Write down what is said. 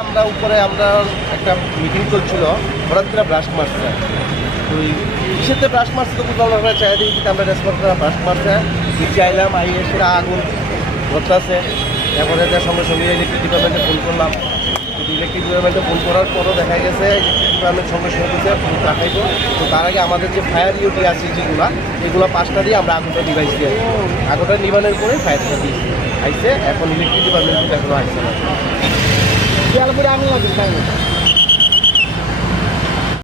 আমরা উপরে আমরা একটা মিটিং চলছিল, হঠাৎ করে ব্রাস্ট মারছে। ওই কিসেতে ব্রাস্ট মারছে তো বুঝলাম আমরা চাই দেখি আমরা রেসপন্সরা ব্রাস্ট মারছে। চাইলাম সেটা আগুন ধরতেছে। এরপরে সঙ্গে সঙ্গে ইলেকট্রিক ডিপার্টমেন্টে ফোন করলাম। ইলেকট্রিক ডিপার্টমেন্টে ফোন করার পরও দেখা গেছে ইলেকট্রিক ডিপার্টমেন্ট সঙ্গে সঙ্গে দিচ্ছে ফোন রাখাইব। তো তার আগে আমাদের যে ফায়ার ইউটি আছে যেগুলো, এগুলো 5টা দিয়ে আমরা আগুনটা ডিভাইস দিয়ে আগুনটা নিবানের পরে ফায়ারটা দিয়েছি আইসে। এখন ইলেকট্রিক ডিপার্টমেন্ট এখনো আসছে না।